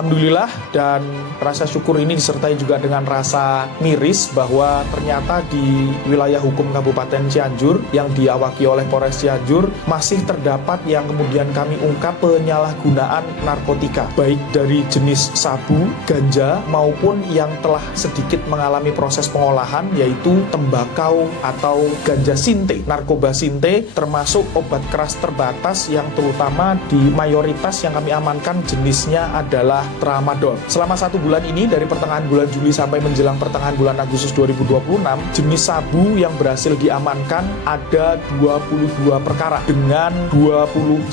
Alhamdulillah, dan rasa syukur ini disertai juga dengan rasa miris bahwa ternyata di wilayah hukum Kabupaten Cianjur yang diawaki oleh Polres Cianjur masih terdapat yang kemudian kami ungkap penyalahgunaan narkotika, baik dari jenis sabu, ganja, maupun yang telah sedikit mengalami proses pengolahan yaitu tembakau atau ganja sinte, narkoba sinte, termasuk obat keras terbatas yang terutama di mayoritas yang kami amankan jenisnya adalah tramadol. Selama 1 bulan ini, dari pertengahan bulan Juli sampai menjelang pertengahan bulan Agustus 2026, jenis sabu yang berhasil diamankan ada 22 perkara dengan 29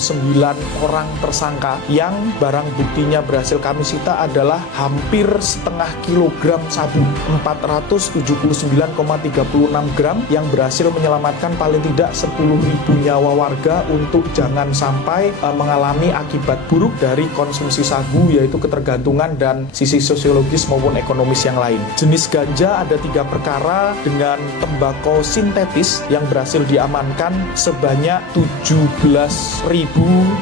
orang tersangka yang barang buktinya berhasil kami sita adalah hampir setengah kilogram sabu, 479,36 gram yang berhasil menyelamatkan paling tidak 10.000 nyawa warga untuk jangan sampai mengalami akibat buruk dari konsumsi sabu, yaitu ketergantungan dan sisi sosiologis maupun ekonomis yang lain. Jenis ganja ada 3 perkara dengan tembakau sintetis yang berhasil diamankan sebanyak 17.000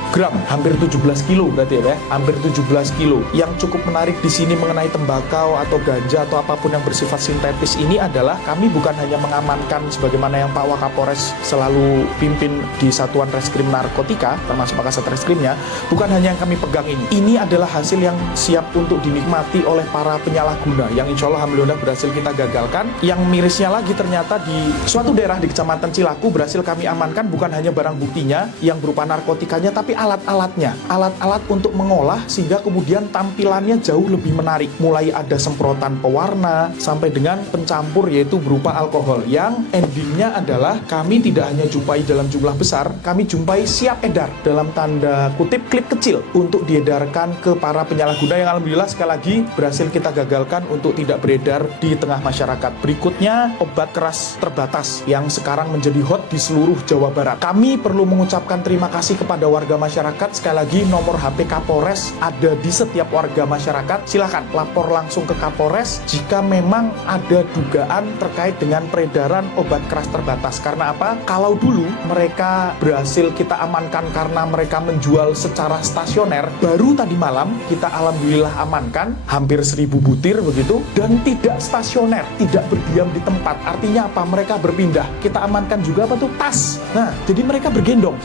gram, hampir 17 kilo berarti ya, hampir 17 kilo. Yang cukup menarik di sini mengenai tembakau atau ganja atau apapun yang bersifat sintetis ini adalah kami bukan hanya mengamankan sebagaimana yang Pak Wakapolres selalu pimpin di Satuan Reskrim Narkotika, termasuk Makassar Reskrimnya, bukan hanya yang kami pegang ini. Ini adalah hasil yang siap untuk dinikmati oleh para penyalahguna yang insya Allah alhamdulillah berhasil kita gagalkan. Yang mirisnya lagi ternyata di suatu daerah di Kecamatan Cilaku berhasil kami amankan bukan hanya barang buktinya yang berupa narkotikanya, tapi alat-alatnya, alat-alat untuk mengolah sehingga kemudian tampilannya jauh lebih menarik. Mulai ada semprotan pewarna sampai dengan pencampur yaitu berupa alkohol, yang endingnya adalah kami tidak hanya jumpai dalam jumlah besar, kami jumpai siap edar dalam tanda kutip klip kecil untuk diedarkan ke para penyalahguna yang alhamdulillah sekali lagi berhasil kita gagalkan untuk tidak beredar di tengah masyarakat. Berikutnya, obat keras terbatas yang sekarang menjadi hot di seluruh Jawa Barat. Kami perlu mengucapkan terima kasih kepada warga masyarakat. Sekali lagi, nomor HP Kapolres ada di setiap warga masyarakat. Silakan lapor langsung ke Kapolres jika memang ada dugaan terkait dengan peredaran obat keras terbatas. Karena apa? Kalau dulu mereka berhasil kita amankan karena mereka menjual secara stasioner, baru tadi malam kita alhamdulillah amankan hampir 1.000 butir begitu, dan tidak stasioner, tidak berdiam di tempat. Artinya apa? Mereka berpindah. Kita amankan juga apa tuh? Tas. Nah, jadi mereka bergendong.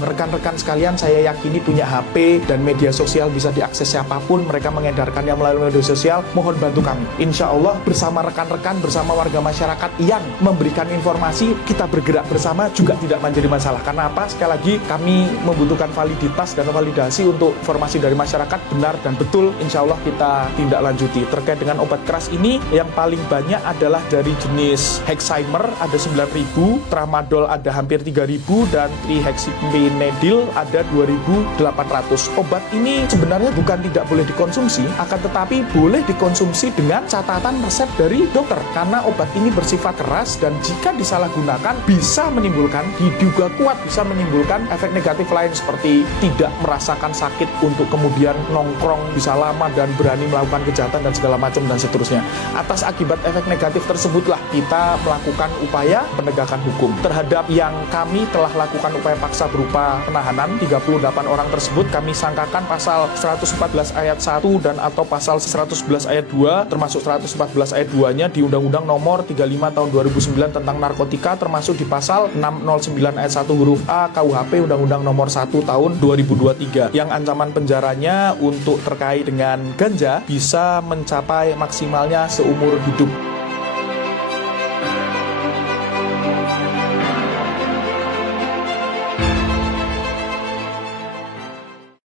Rekan-rekan sekalian, saya yakini punya HP dan media sosial bisa diakses siapapun. Mereka mengedarkannya melalui media sosial. Mohon bantu kami. Insya Allah bersama rekan-rekan, bersama warga masyarakat yang memberikan informasi, kita bergerak bersama juga tidak menjadi masalah. Karena apa? Sekali lagi, kami membutuhkan validitas dan validasi untuk informasi dari masyarakat benar dan betul. Insya Allah kita tindak lanjuti. Terkait dengan obat keras ini, yang paling banyak adalah dari jenis Hexaimer ada 9.000, Tramadol ada hampir 3.000, dan Trihexyphenidyl ada 2.800. Obat ini sebenarnya bukan tidak boleh dikonsumsi, akan tetapi boleh dikonsumsi dengan catatan resep dari dokter, karena obat ini bersifat keras dan jika disalahgunakan bisa menimbulkan, diduga kuat bisa menimbulkan efek negatif lain seperti tidak merasakan sakit untuk kemudian nongkrong bisa lama dan berani melakukan kejahatan dan segala macam dan seterusnya. Atas akibat efek negatif tersebutlah kita melakukan upaya penegakan hukum terhadap yang kami telah lakukan upaya paksa berupa penahanan 38 orang tersebut. Kami sangkakan pasal 114 ayat 1 dan atau pasal 111 ayat 2, termasuk 114 ayat 2-nya di Undang-Undang Nomor 35 Tahun 2009 tentang narkotika, termasuk di pasal 609 ayat 1 huruf A KUHP Undang-Undang Nomor 1 Tahun 2023 yang ancaman penjaranya untuk terkait dengan ganja bisa mencapai maksimalnya seumur hidup.